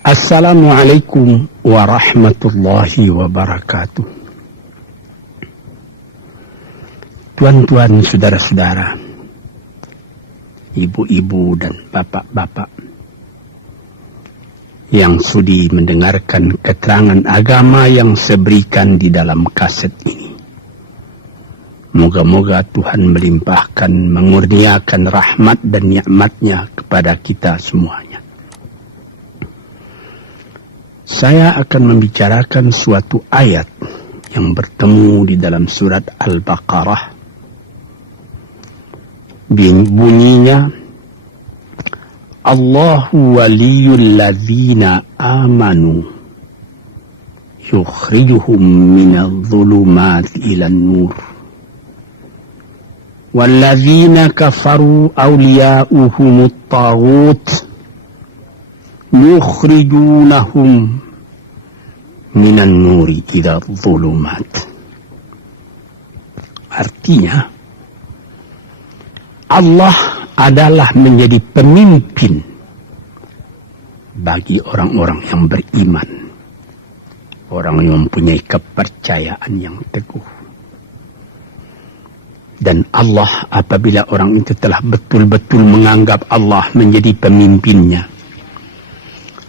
Assalamualaikum warahmatullahi wabarakatuh. Tuan-tuan, saudara-saudara, ibu-ibu dan bapak-bapak yang sudi mendengarkan keterangan agama yang saya berikan di dalam kaset ini. Moga-moga Tuhan melimpahkan, mengurniakan rahmat dan nikmat-Nya kepada kita semuanya. Saya akan membicarakan suatu ayat yang bertemu di dalam surat Al-Baqarah. Bunyinya, Allahu waliyul ladzina amanu yukhrijuhum minadh dhulumati ilan nur walladzina kafaru awliya'uhumut taghut yukhrijunahum minan nuri ila dhulumat. Artinya, Allah adalah menjadi pemimpin bagi orang-orang yang beriman, orang yang mempunyai kepercayaan yang teguh. Dan Allah, apabila orang itu telah betul-betul menganggap Allah menjadi pemimpinnya,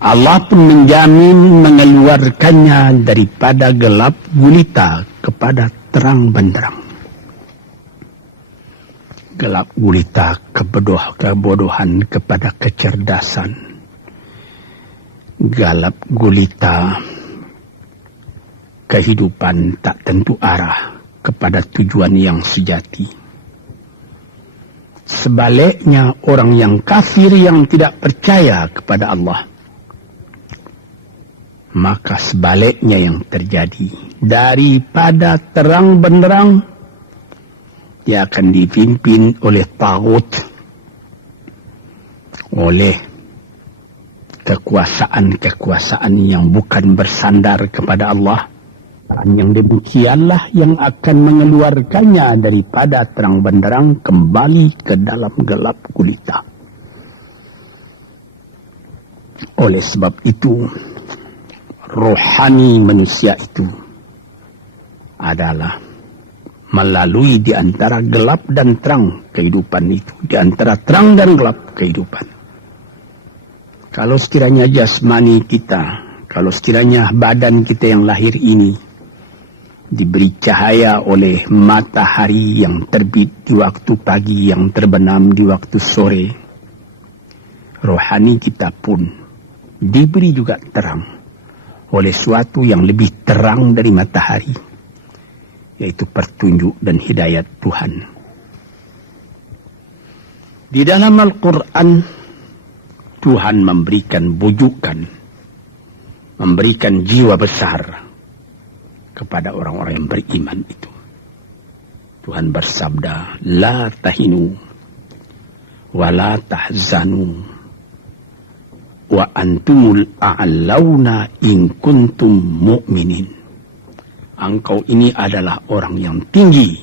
Allah pun menjamin mengeluarkannya daripada gelap gulita kepada terang benderang. Gelap gulita kebodohan kepada kecerdasan. Gelap gulita kehidupan tak tentu arah kepada tujuan yang sejati. Sebaliknya, orang yang kafir yang tidak percaya kepada Allah, maka sebaliknya yang terjadi, daripada terang benderang dia akan dipimpin oleh taghut, oleh kekuasaan-kekuasaan yang bukan bersandar kepada Allah. Yang demikianlah yang akan mengeluarkannya daripada terang benderang kembali ke dalam gelap gulita. Oleh sebab itu, rohani manusia itu adalah melalui di antara gelap dan terang kehidupan itu, di antara terang dan gelap kehidupan. Kalau sekiranya jasmani kita, kalau sekiranya badan kita yang lahir ini diberi cahaya oleh matahari yang terbit di waktu pagi, yang terbenam di waktu sore, rohani kita pun diberi juga terang oleh suatu yang lebih terang dari matahari, yaitu petunjuk dan hidayat Tuhan. Di dalam Al-Quran, Tuhan memberikan bujukan, memberikan jiwa besar kepada orang-orang yang beriman itu. Tuhan bersabda, La tahinu wa la tahzanu wa antumul a'launa in kuntum mu'minin. Engkau ini adalah orang yang tinggi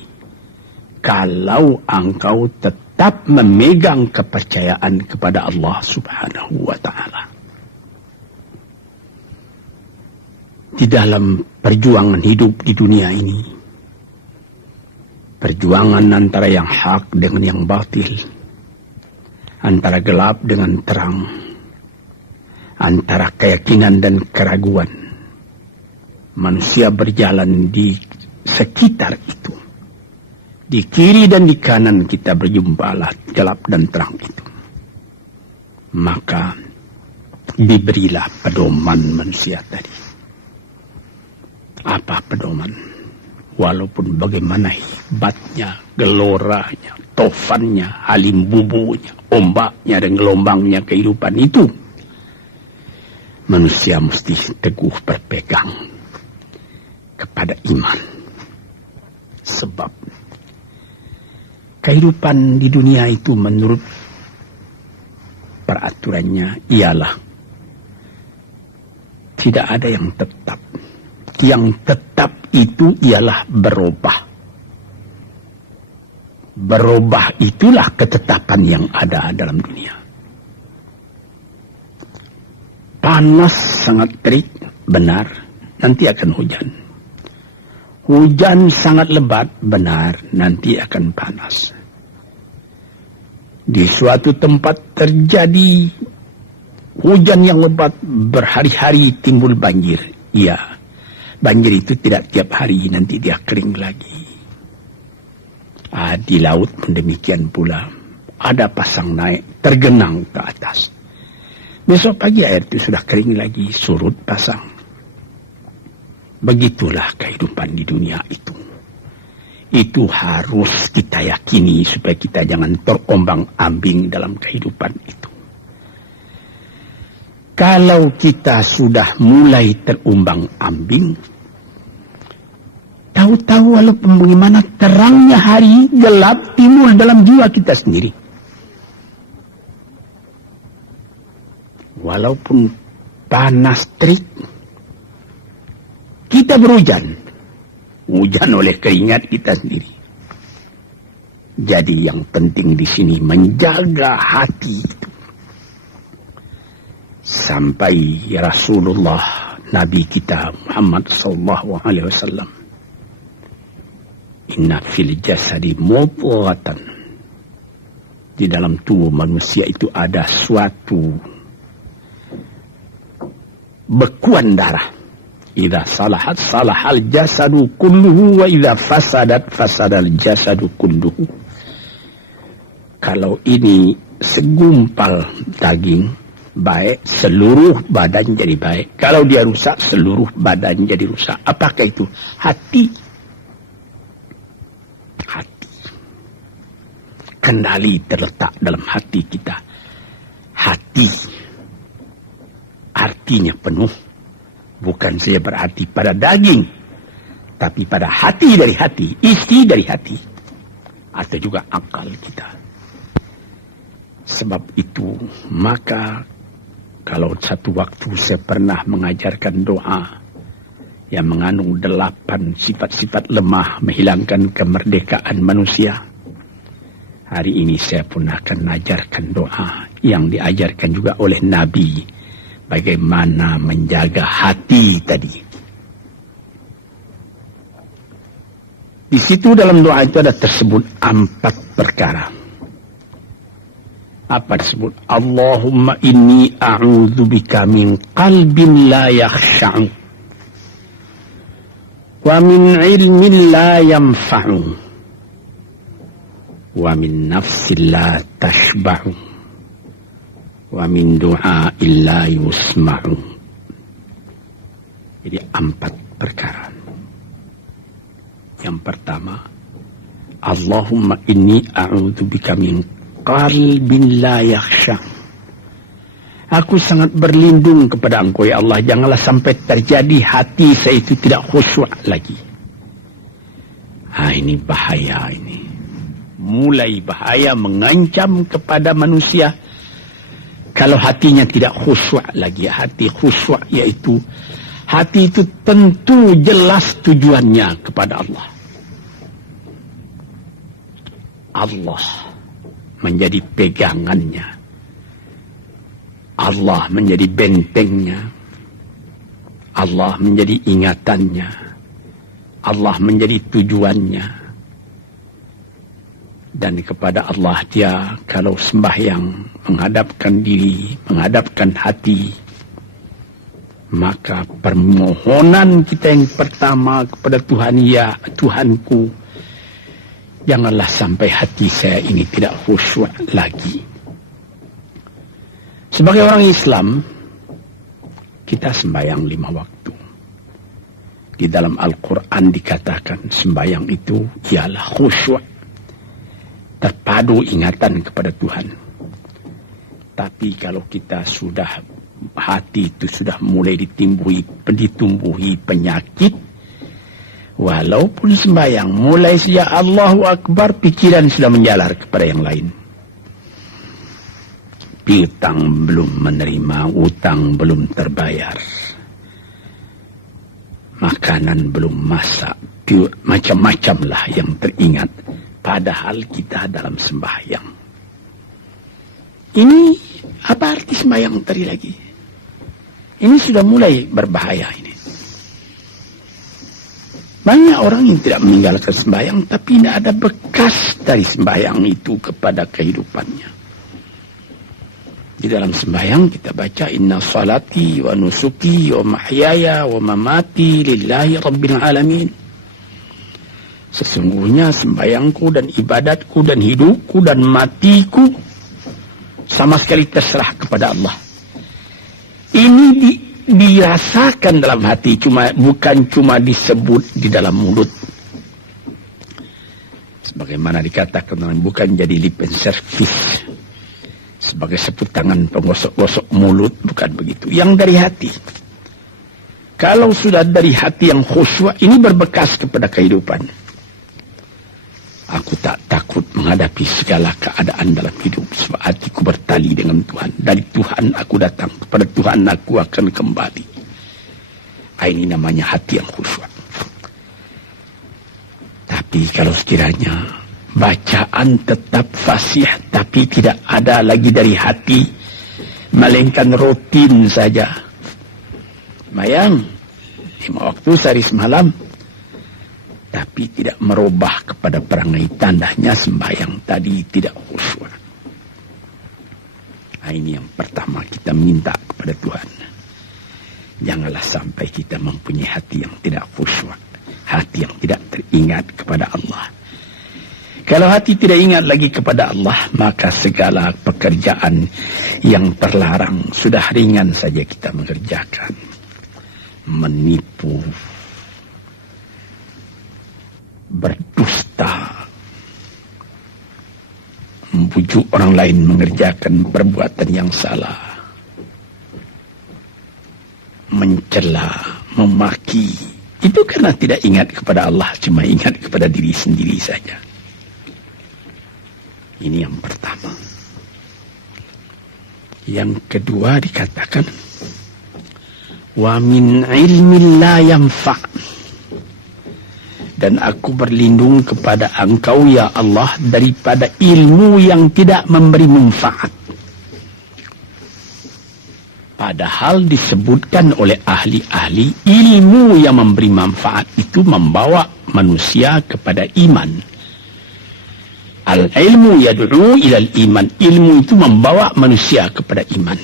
kalau engkau tetap memegang kepercayaan kepada Allah Subhanahu wa ta'ala. Di dalam perjuangan hidup di dunia ini, perjuangan antara yang hak dengan yang batil, antara gelap dengan terang, antara keyakinan dan keraguan, manusia berjalan di sekitar itu. Di kiri dan di kanan kita berjumpalah gelap dan terang itu. Maka diberilah pedoman manusia tadi. Apa pedoman? Walaupun bagaimana hebatnya, geloranya, tofannya, halim bubunya, ombaknya dan gelombangnya kehidupan itu, manusia mesti teguh berpegang kepada iman. Sebab kehidupan di dunia itu menurut peraturannya ialah tidak ada yang tetap. Yang tetap itu ialah berubah. Berubah itulah ketetapan yang ada dalam dunia. panas sangat terik, benar, nanti akan hujan. Hujan sangat lebat, benar, nanti akan panas. Di suatu tempat terjadi hujan yang lebat, berhari-hari timbul banjir. Iya, banjir itu tidak tiap hari, nanti dia kering lagi. Di laut pun demikian pula. Ada pasang naik, tergenang ke atas. Besok pagi air itu sudah kering lagi, surut pasang. Begitulah kehidupan di dunia itu. Itu harus kita yakini supaya kita jangan terombang-ambing dalam kehidupan itu. Kalau kita sudah mulai terombang-ambing, tahu-tahu walaupun bagaimana terangnya hari, gelap timbul dalam jiwa kita sendiri. Walaupun panas terik, kita berhujan. Hujan oleh keringat kita sendiri. Jadi yang penting di sini menjaga hati itu. Sampai Rasulullah Nabi kita Muhammad sallallahu alaihi wasallam, inna fil jasadi mudghatan, di dalam tubuh manusia itu ada suatu bekuan darah. Idza salahat salahal jasadu kulluhu wa idza fasadat fasadal jasadu kulluhu. Kalau ini segumpal daging baik, seluruh badan jadi baik. Kalau dia rusak, seluruh badan jadi rusak. Apakah itu? Hati. Hati. Kendali terletak dalam hati kita. Hati artinya penuh. Bukan saja berarti pada daging, tapi pada hati dari hati, isi dari hati, atau juga akal kita. Sebab itu, maka kalau satu waktu saya pernah mengajarkan doa yang mengandung 8 sifat-sifat lemah menghilangkan kemerdekaan manusia. Hari ini saya pun akan mengajarkan doa yang diajarkan juga oleh Nabi. Bagaimana menjaga hati tadi. Di situ dalam doa itu ada tersebut 4 perkara. Apa tersebut? Allahumma inni a'udzubika min qalbin la yakhsha'u wa min ilmin la yanfa'u wa min nafsin la tashba'u wa min du'a illa yusma'u. Jadi 4 perkara. Yang pertama, Allahumma inni a'udzubika min qalbin la yakhsha. Aku sangat berlindung kepada Engkau ya Allah, janganlah sampai terjadi hati saya itu tidak khusyuk lagi. Ini bahaya ini. Mulai bahaya, mengancam kepada manusia. Kalau hatinya tidak khusyuk lagi, hati khusyuk yaitu hati itu tentu jelas tujuannya kepada Allah. Allah menjadi pegangannya. Allah menjadi bentengnya. Allah menjadi ingatannya. Allah menjadi tujuannya. Dan kepada Allah dia kalau sembahyang menghadapkan diri, menghadapkan hati, maka permohonan kita yang pertama kepada Tuhan, ya Tuhanku, janganlah sampai hati saya ini tidak khusyuk lagi. Sebagai orang Islam, kita sembahyang 5 waktu. Di dalam Al-Quran dikatakan sembahyang itu ialah khusyuk, terpadu ingatan kepada Tuhan. Tapi kalau kita sudah, hati itu sudah mulai ditumbuhi penyakit, walaupun sembahyang, mulai sejak Allahu Akbar, pikiran sudah menjalar kepada yang lain. Piutang belum menerima, utang belum terbayar, makanan belum masak, macam-macam lah yang teringat. Padahal kita dalam sembahyang. Ini apa arti sembahyang tadi lagi? Ini sudah mulai berbahaya ini. Banyak orang yang tidak meninggalkan sembahyang, tapi tidak ada bekas dari sembahyang itu kepada kehidupannya. Di dalam sembahyang kita baca, inna salati wa nusuki wa mahyaya wa mamati lillahi rabbil alamin. Sesungguhnya sembahyangku dan ibadatku dan hidupku dan matiku sama sekali terserah kepada Allah. Ini dirasakan dalam hati, bukan cuma disebut di dalam mulut. Sebagaimana dikatakan, bukan jadi lip and service sebagai seput tangan penggosok-gosok mulut, bukan begitu. Yang dari hati. Kalau sudah dari hati yang khusyuk, ini berbekas kepada kehidupan. Aku tak takut menghadapi segala keadaan dalam hidup, sebab hatiku bertali dengan Tuhan. Dari Tuhan aku datang, kepada Tuhan aku akan kembali. Ini namanya hati yang khusyuk. Tapi kalau sekiranya bacaan tetap fasih, tapi tidak ada lagi dari hati, melainkan rutin saja. Sembahyang 5 waktu sehari semalam, tapi tidak merubah kepada perangai, tandanya sembahyang tadi tidak khusyuk. Ini yang pertama kita minta kepada Tuhan. Janganlah sampai kita mempunyai hati yang tidak khusyuk, hati yang tidak teringat kepada Allah. Kalau hati tidak ingat lagi kepada Allah, maka segala pekerjaan yang terlarang sudah ringan saja kita mengerjakan. Menipu, berdusta, membujuk orang lain mengerjakan perbuatan yang salah, mencela, memaki, itu karena tidak ingat kepada Allah, cuma ingat kepada diri sendiri saja. Ini yang pertama. Yang kedua dikatakan, wa min ilmin la yanfa', dan aku berlindung kepada Engkau ya Allah daripada ilmu yang tidak memberi manfaat. Padahal disebutkan oleh ahli-ahli, ilmu yang memberi manfaat itu membawa manusia kepada iman. Al-ilmu yad'u ilal iman. Ilmu itu membawa manusia kepada iman.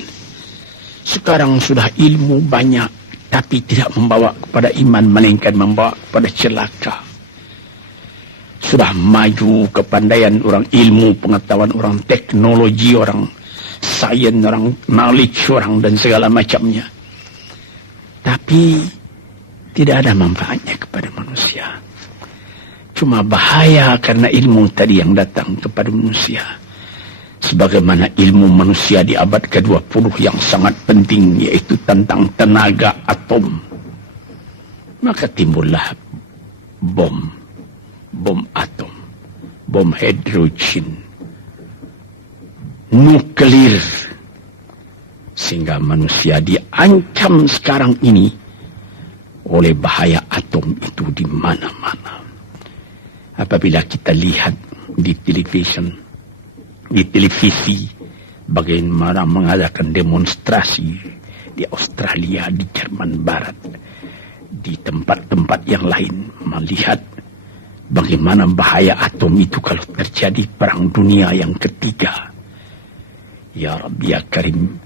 Sekarang sudah ilmu banyak, tapi tidak membawa kepada iman, melainkan membawa kepada celaka. Sudah maju kepandaian orang, ilmu, pengetahuan orang, teknologi orang, sains orang, knowledge orang, dan segala macamnya. Tapi tidak ada manfaatnya kepada manusia. Cuma bahaya karena ilmu tadi yang datang kepada manusia. Sebagaimana ilmu manusia di abad ke-20 yang sangat penting, yaitu tentang tenaga atom. Maka timbullah bom atom, bom hidrogen, nuklir. Sehingga manusia diancam sekarang ini oleh bahaya atom itu di mana-mana. Apabila kita lihat di televisi, bagaimana mengadakan demonstrasi di Australia, di Jerman Barat, di tempat-tempat yang lain, melihat bagaimana bahaya atom itu kalau terjadi perang dunia yang ketiga. Ya Rabbi ya Karim,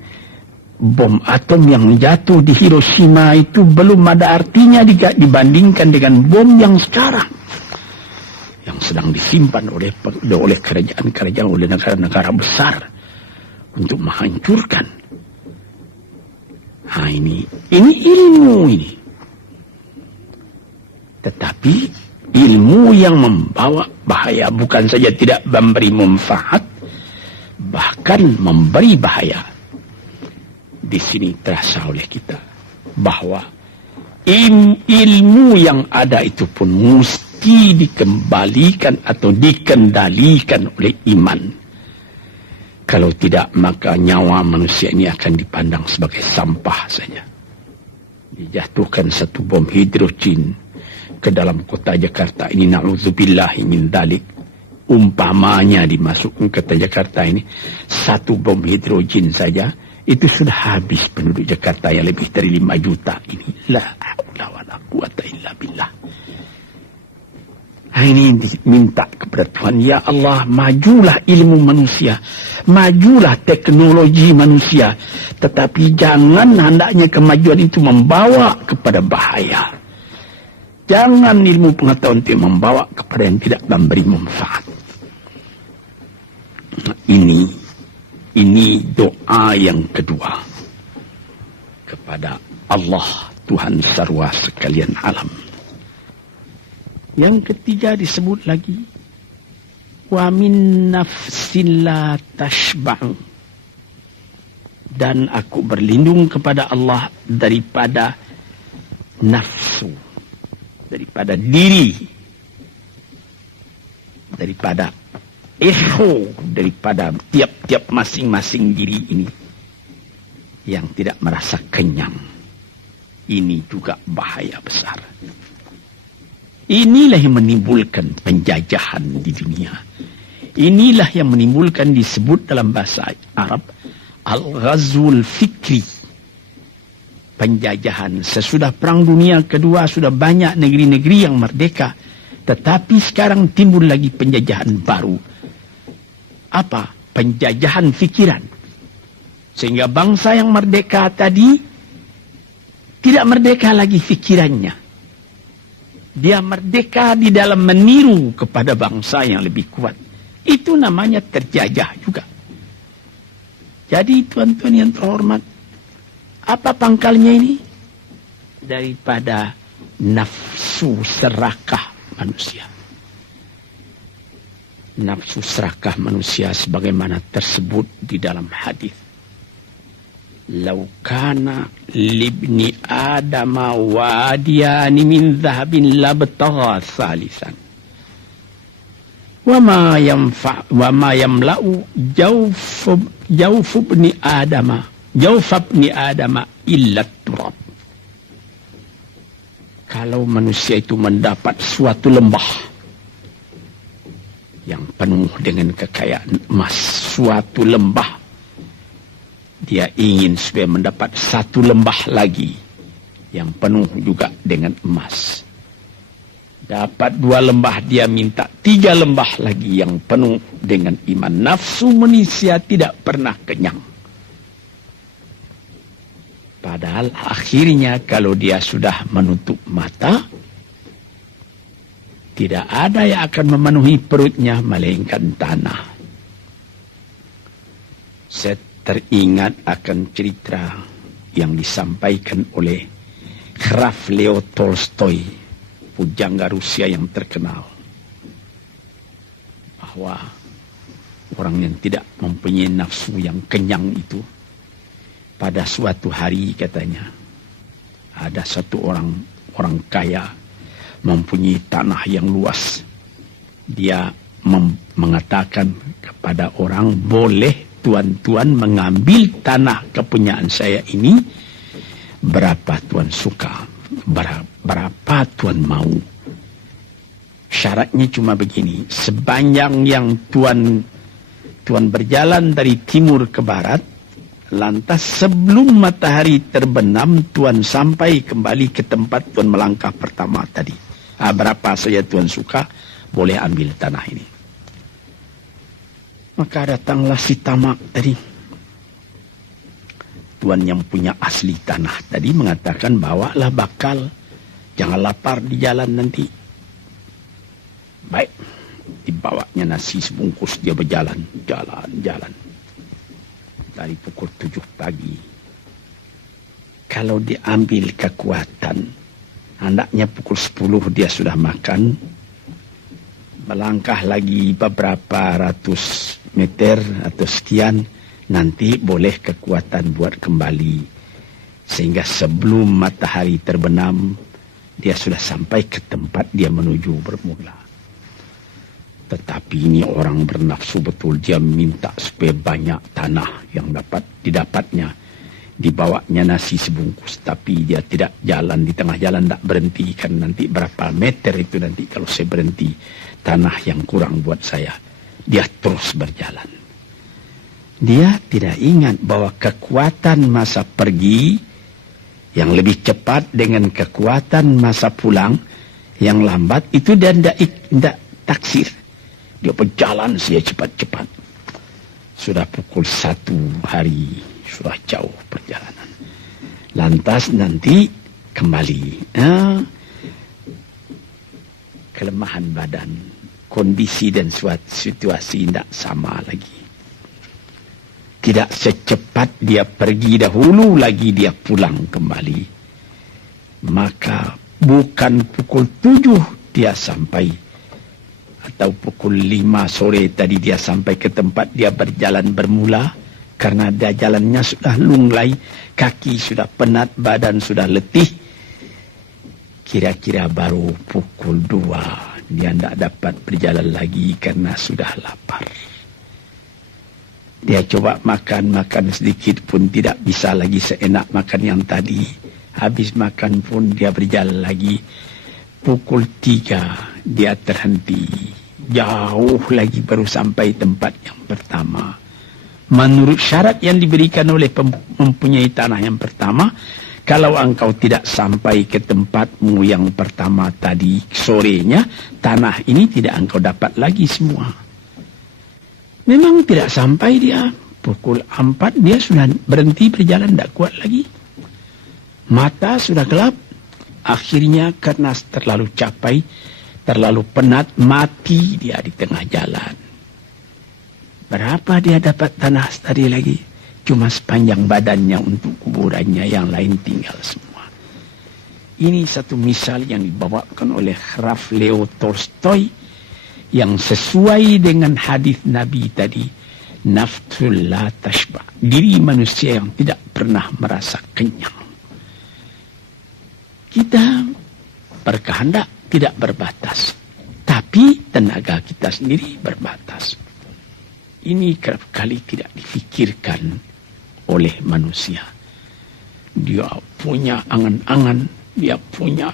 bom atom yang jatuh di Hiroshima itu belum ada artinya dibandingkan dengan bom yang sekarang, yang sedang disimpan oleh kerajaan-kerajaan, oleh negara-negara besar untuk menghancurkan. Ini ilmu ini. Tetapi ilmu yang membawa bahaya, bukan saja tidak memberi manfaat, bahkan memberi bahaya. Di sini terasa oleh kita bahwa ilmu yang ada itu pun mesti dikembalikan atau dikendalikan oleh iman. Kalau tidak, maka nyawa manusia ini akan dipandang sebagai sampah saja. Dijatuhkan satu bom hidrogen ke dalam kota Jakarta ini, na'udzubillahi min dzalik, umpamanya dimasukkan ke kota Jakarta ini, satu bom hidrogen saja itu sudah habis penduduk Jakarta yang lebih dari 5 juta ini. La haula wala quwata illa billah. Ini minta kepada Tuhan, ya Allah, majulah ilmu manusia, majulah teknologi manusia, tetapi jangan hendaknya kemajuan itu membawa kepada bahaya. Jangan ilmu pengetahuan itu membawa kepada yang tidak memberi manfaat. Ini doa yang kedua kepada Allah, Tuhan sarwa sekalian alam. Yang ketiga disebut lagi, wa min nafsin la tashba'u, dan aku berlindung kepada Allah daripada nafsu, daripada diri, daripada ego, daripada tiap-tiap masing-masing diri ini yang tidak merasa kenyang. Ini juga bahaya besar. Inilah yang menimbulkan penjajahan di dunia. Inilah yang menimbulkan, disebut dalam bahasa Arab, al-ghazwul fikri. Penjajahan. Sesudah Perang Dunia Kedua sudah banyak negeri-negeri yang merdeka. Tetapi sekarang timbul lagi penjajahan baru. Apa? Penjajahan fikiran. Sehingga bangsa yang merdeka tadi tidak merdeka lagi fikirannya. Dia merdeka di dalam meniru kepada bangsa yang lebih kuat. Itu namanya terjajah juga. Jadi tuan-tuan yang terhormat, apa pangkalnya ini? Daripada nafsu serakah manusia. Nafsu serakah manusia sebagaimana tersebut di dalam hadis. Lau kana libni adama wadiyani min dhahabin labtagha thalithan. Wa ma yamla'u jawf ibni adama illa turab. Kalau manusia itu mendapat suatu lembah yang penuh dengan kekayaan emas, suatu lembah, dia ingin supaya mendapat satu lembah lagi yang penuh juga dengan emas. Dapat 2 lembah, dia minta 3 lembah lagi yang penuh dengan iman. Nafsu manusia tidak pernah kenyang. Padahal akhirnya kalau dia sudah menutup mata, tidak ada yang akan memenuhi perutnya melainkan tanah. Teringat akan cerita yang disampaikan oleh Graf Leo Tolstoy, pujangga Rusia yang terkenal, bahwa orang yang tidak mempunyai nafsu yang kenyang itu, pada suatu hari katanya, ada satu orang kaya mempunyai tanah yang luas. Dia mengatakan kepada orang, boleh tuan-tuan mengambil tanah kepunyaan saya ini, berapa tuan suka, berapa tuan mau. Syaratnya cuma begini, sepanjang yang tuan berjalan dari timur ke barat, lantas sebelum matahari terbenam, tuan sampai kembali ke tempat tuan melangkah pertama tadi. Berapa saja tuan suka, boleh ambil tanah ini. Maka datanglah si tamak tadi. Tuan yang punya asli tanah tadi mengatakan, bawalah bakal, jangan lapar di jalan nanti. Baik, dibawanya nasi sebungkus, dia berjalan, jalan. Dari pukul 7 pagi. Kalau diambil kekuatan, hendaknya pukul 10 dia sudah makan. Melangkah lagi beberapa ratus meter atau sekian, nanti boleh kekuatan buat kembali. Sehingga sebelum matahari terbenam, dia sudah sampai ke tempat dia menuju bermula. Tetapi ini orang bernafsu betul, dia minta supaya banyak tanah yang didapatnya. Dibawanya nasi sebungkus, tapi dia tidak jalan, di tengah jalan tidak berhenti, kan nanti berapa meter itu nanti kalau saya berhenti, tanah yang kurang buat saya. Dia terus berjalan. Dia tidak ingat bahwa kekuatan masa pergi yang lebih cepat dengan kekuatan masa pulang yang lambat itu dia tidak taksir. Dia berjalan saja cepat-cepat. Sudah pukul 1 hari, sudah jauh perjalanan. Lantas nanti kembali. Kelemahan badan, kondisi dan suatu situasi tidak sama lagi. Tidak secepat dia pergi dahulu lagi dia pulang kembali. Maka bukan pukul 7 dia sampai, atau pukul 5 sore tadi dia sampai ke tempat dia berjalan bermula, karena dia jalannya sudah lunglai, kaki sudah penat, badan sudah letih. Kira-kira baru pukul 2 dia tidak dapat berjalan lagi karena sudah lapar. Dia coba makan sedikit pun tidak bisa lagi seenak makan yang tadi. Habis makan pun dia berjalan lagi. Pukul 3 dia terhenti. Jauh lagi baru sampai tempat yang pertama. Menurut syarat yang diberikan oleh mempunyai tanah yang pertama, kalau engkau tidak sampai ke tempatmu yang pertama tadi sorenya, tanah ini tidak engkau dapat lagi semua. Memang tidak sampai dia. Pukul 4 dia sudah berhenti berjalan, tidak kuat lagi. Mata sudah gelap. Akhirnya karena terlalu capai, terlalu penat, mati dia di tengah jalan. Berapa dia dapat tanah tadi lagi? Cuma sepanjang badannya untuk kuburannya, yang lain tinggal semua. Ini satu misal yang dibawakan oleh Graf Leo Tolstoy, yang sesuai dengan hadis Nabi tadi, nafsul la tashba, diri manusia yang tidak pernah merasa kenyang. Kita berkehendak tidak berbatas, tapi tenaga kita sendiri berbatas. Ini kerap kali tidak difikirkan oleh manusia. Dia punya angan-angan, dia punya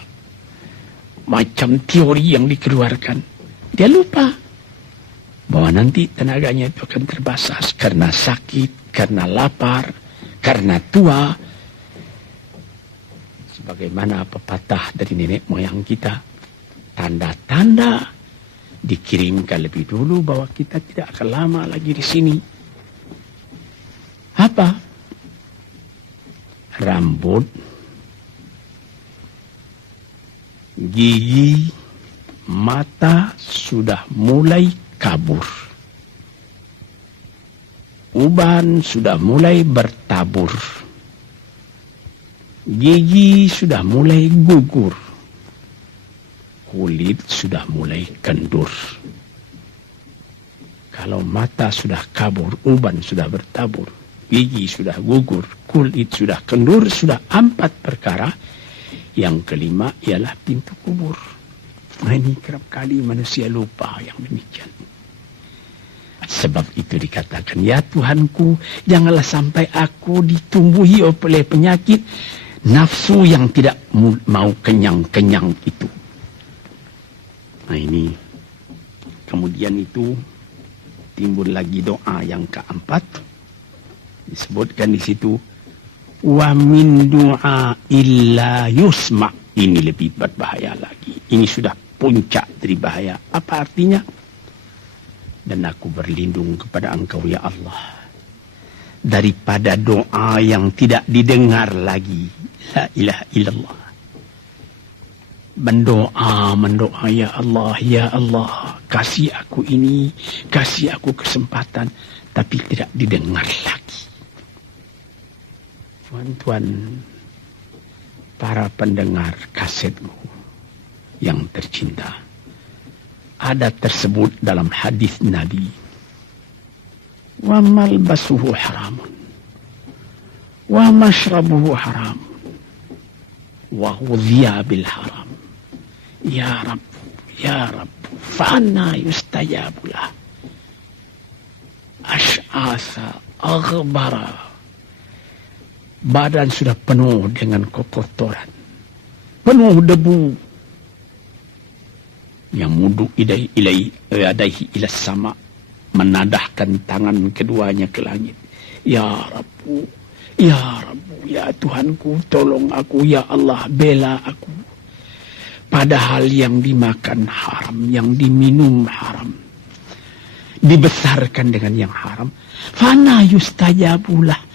macam teori yang dikeluarkan. Dia lupa bahwa nanti tenaganya itu akan terbatas karena sakit, karena lapar, karena tua. Sebagaimana pepatah dari nenek moyang kita, tanda-tanda dikirimkan lebih dulu bahwa kita tidak akan lama lagi di sini. Apa? Rambut, gigi, mata sudah mulai kabur. Uban sudah mulai bertabur. Gigi sudah mulai gugur. Kulit sudah mulai kendur. Kalau mata sudah kabur, uban sudah bertabur, gigi sudah gugur, kulit sudah kendur, sudah 4 perkara. Yang kelima ialah pintu kubur. Nah, ini kerap kali manusia lupa yang demikian. Sebab itu dikatakan, ya Tuhanku, janganlah sampai aku ditumbuhi oleh penyakit nafsu yang tidak mau kenyang-kenyang itu. Nah ini, kemudian itu timbul lagi doa yang keempat. Disebutkan di situ, wa min du'a illa yusma'. Ini lebih berbahaya lagi. Ini sudah puncak dari bahaya. Apa artinya? Dan aku berlindung kepada Engkau ya Allah, daripada doa yang tidak didengar lagi. La ilaha illallah. Mendoa ya Allah, kasih aku ini, kasih aku kesempatan, tapi tidak didengar lagi. Tuan-tuan, para pendengar kasetku yang tercinta, ada tersebut dalam hadis Nabi, wa malbasuhu haramun, wa mashrabuhu haramun, wa ghudhiya bil haram. Ya Rabb, ya Rabb, fa'anna yustajabulah. Ash'asa, aghbara. Badan sudah penuh dengan kotoran, penuh debu. Yang mudu ilaihi ila sama, menadahkan tangan keduanya ke langit. Ya Rabbu, ya Rabbu, ya Tuhanku, tolong aku, ya Allah, bela aku. Padahal yang dimakan haram, yang diminum haram, dibesarkan dengan yang haram. Fana yustajabulah.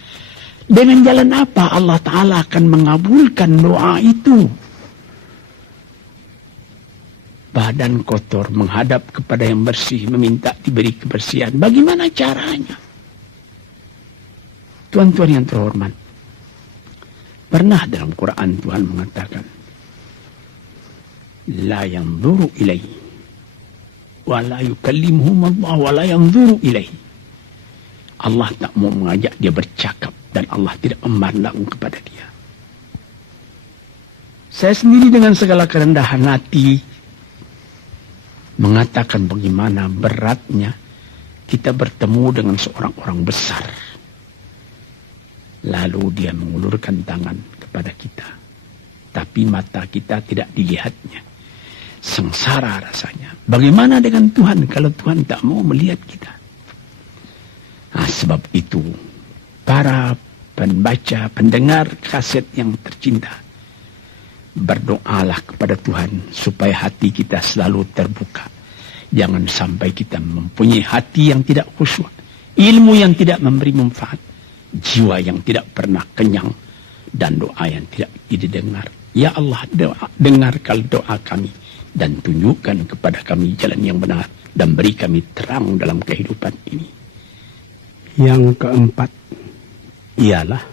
Dengan jalan apa Allah Ta'ala akan mengabulkan doa itu? Badan kotor menghadap kepada yang bersih, meminta diberi kebersihan. Bagaimana caranya? Tuan-tuan yang terhormat, pernah dalam Quran Tuhan mengatakan, la yanzuru ilaihi wa la yukallimuhum Allah wa la yanzuru ilaihi. Allah tak mau mengajak dia bercakap dan Allah tidak memandang kepada dia. Saya sendiri dengan segala kerendahan hati mengatakan bagaimana beratnya kita bertemu dengan seorang orang besar. Lalu dia mengulurkan tangan kepada kita. Tapi mata kita tidak dilihatnya. Sengsara rasanya. Bagaimana dengan Tuhan kalau Tuhan tak mau melihat kita? Nah, sebab itu para pembaca, pendengar kaset yang tercinta, berdoalah kepada Tuhan supaya hati kita selalu terbuka. Jangan sampai kita mempunyai hati yang tidak khusyuk, ilmu yang tidak memberi manfaat, jiwa yang tidak pernah kenyang, dan doa yang tidak didengar. Ya Allah, dengarkan doa kami dan tunjukkan kepada kami jalan yang benar dan beri kami terang dalam kehidupan ini. Yang keempat ialah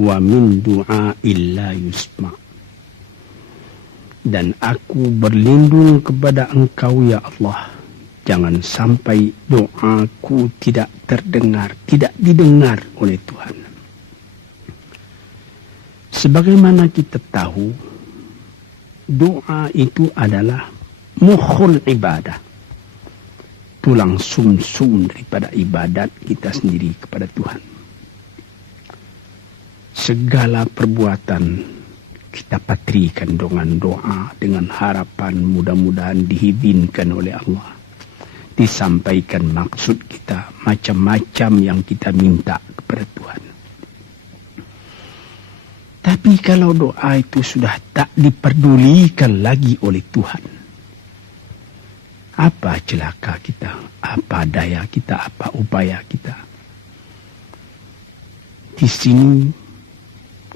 wa min du'a illa yusma'. Dan aku berlindung kepada Engkau ya Allah, jangan sampai doaku tidak terdengar, tidak didengar oleh Tuhan. Sebagaimana kita tahu, doa itu adalah mukhul ibadah, tulang sumsum daripada ibadat kita sendiri kepada Tuhan. Segala perbuatan kita patrikan dengan doa, dengan harapan mudah-mudahan diizinkan oleh Allah. Disampaikan maksud kita, macam-macam yang kita minta kepada Tuhan. Tapi kalau doa itu sudah tak diperdulikan lagi oleh Tuhan, apa celaka kita, apa daya kita, apa upaya kita? Di sini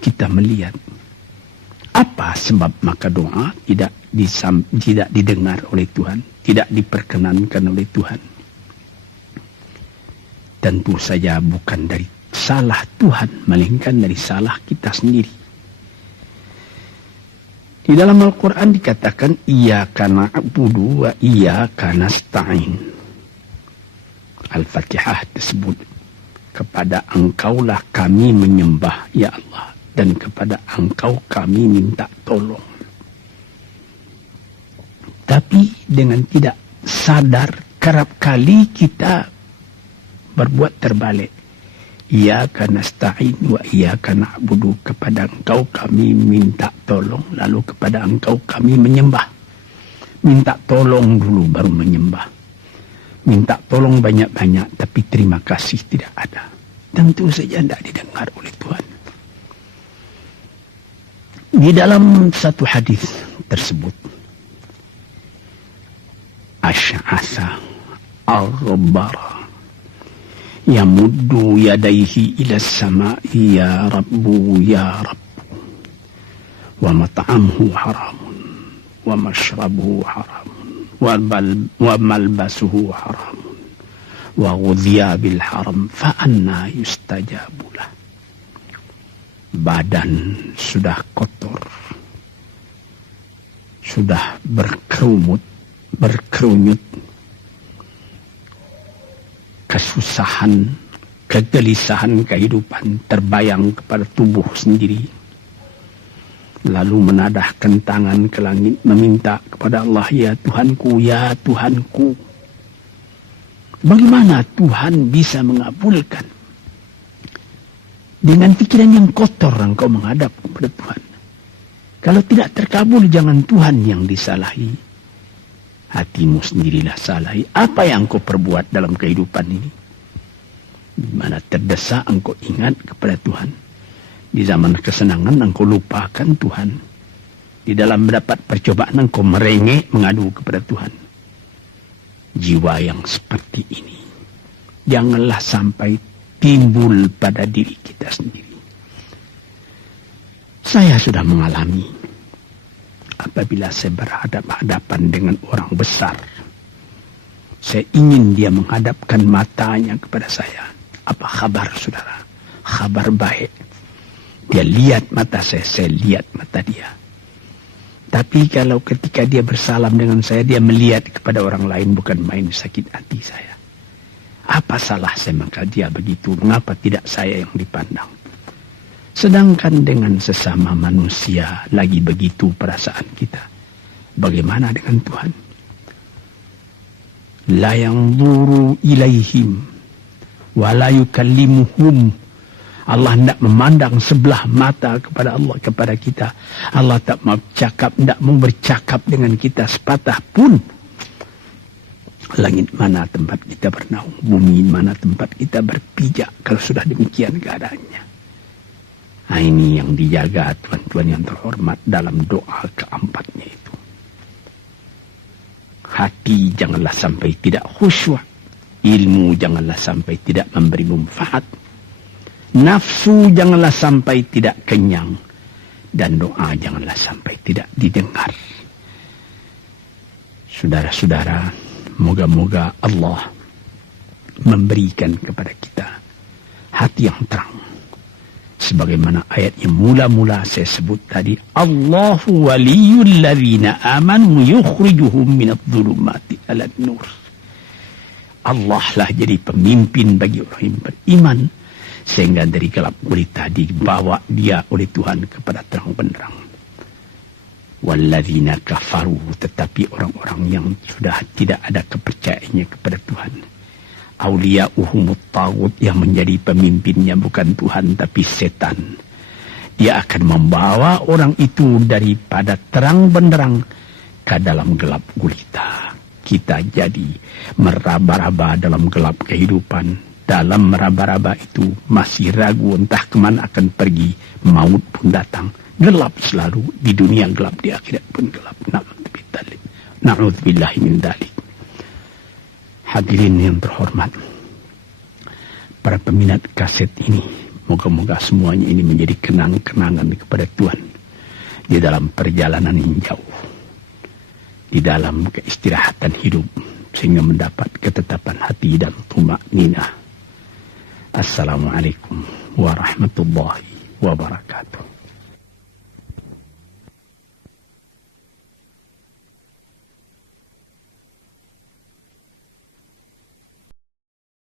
kita melihat apa sebab maka doa tidak didengar oleh Tuhan, tidak diperkenankan oleh Tuhan. Tentu saja bukan dari salah Tuhan, melainkan dari salah kita sendiri. Di dalam Al-Quran dikatakan, Iyyaka na'budu wa iyyaka nasta'in. Al-Fatihah tersebut, kepada Engkaulah kami menyembah, ya Allah, dan kepada Engkau kami minta tolong. Tapi dengan tidak sadar, kerap kali kita berbuat terbalik. Iyyaka nasta'in wa iyyaka na'budu, kepada Engkau kami minta tolong, lalu kepada Engkau kami menyembah. Minta tolong dulu baru menyembah. Minta tolong banyak-banyak tapi terima kasih tidak ada. Tentu saja tidak didengar oleh Tuhan. Di dalam satu hadis tersebut, Asy'atha ar-rabbara yamuddu yadayhi ila as-sama'i ya Rabbu ya Rabbu, wa mat'amuhu haramun wa mashrabuhu haramun wa malbasuhu haramun wa ghudhiya bil haram fa anna yustajabulah. Badan sudah kotor, sudah berkerunyut, kesusahan, kegelisahan kehidupan terbayang kepada tubuh sendiri. Lalu menadahkan tangan ke langit meminta kepada Allah, ya Tuhanku, ya Tuhanku. Bagaimana Tuhan bisa mengabulkan? Dengan pikiran yang kotor engkau menghadap kepada Tuhan. Kalau tidak terkabul, jangan Tuhan yang disalahi. Hatimu sendirilah salah. Apa yang kau perbuat dalam kehidupan ini? Di mana terdesak engkau ingat kepada Tuhan. Di zaman kesenangan engkau lupakan Tuhan. Di dalam mendapat percobaan engkau merengek mengadu kepada Tuhan. Jiwa yang seperti ini janganlah sampai timbul pada diri kita sendiri. Saya sudah mengalami apabila saya berhadapan-hadapan dengan orang besar. Saya ingin dia menghadapkan matanya kepada saya. Apa kabar saudara? Kabar baik. Dia lihat mata saya lihat mata dia. Tapi kalau ketika dia bersalam dengan saya, dia melihat kepada orang lain, bukan main sakit hati saya. Apa salah saya maka dia begitu? Mengapa tidak saya yang dipandang? Sedangkan dengan sesama manusia lagi begitu perasaan kita. Bagaimana dengan Tuhan? La yanzuru ilaihim wa la yukallimuhum. Allah tidak memandang sebelah mata kepada Allah, kepada kita. Allah tak mau cakap, tidak mau bercakap dengan kita sepatah pun. Langit mana tempat kita bernaung, bumi mana tempat kita berpijak kalau sudah demikian keadaannya. Nah, ini yang dijaga tuan-tuan yang terhormat dalam doa keempatnya itu. Hati janganlah sampai tidak khusyuk. Ilmu janganlah sampai tidak memberi manfaat. Nafsu janganlah sampai tidak kenyang. Dan doa janganlah sampai tidak didengar. Saudara-saudara, moga-moga Allah memberikan kepada kita hati yang terang. Sebagaimana ayat yang mula-mula saya sebut tadi. Allahu waliyul ladzina amanu yukhrijuhum minadh-dhulumati ilan nur. Allah lah jadi pemimpin bagi orang yang beriman. Sehingga dari gelap gulita dibawa dia oleh Tuhan kepada terang benderang. Walladzina kafaru, tetapi orang-orang yang sudah tidak ada kepercayaannya kepada Tuhan. Auliya'uhumut taghut, yang menjadi pemimpinnya bukan Tuhan tapi setan. Dia akan membawa orang itu daripada terang benderang ke dalam gelap gulita. Kita jadi meraba-raba dalam gelap kehidupan. Dalam meraba-raba itu masih ragu entah kemana akan pergi. Maut pun datang. Gelap selalu. Di dunia gelap, di akhirat pun gelap. Na'udzubillahi min dzalik. Hadirin yang terhormat, para peminat kaset ini, moga-moga semuanya ini menjadi kenang-kenangan kepada Tuhan di dalam perjalanan yang jauh, di dalam keistirahatan hidup, sehingga mendapat ketetapan hati dan tumakninah. Assalamualaikum warahmatullahi wabarakatuh.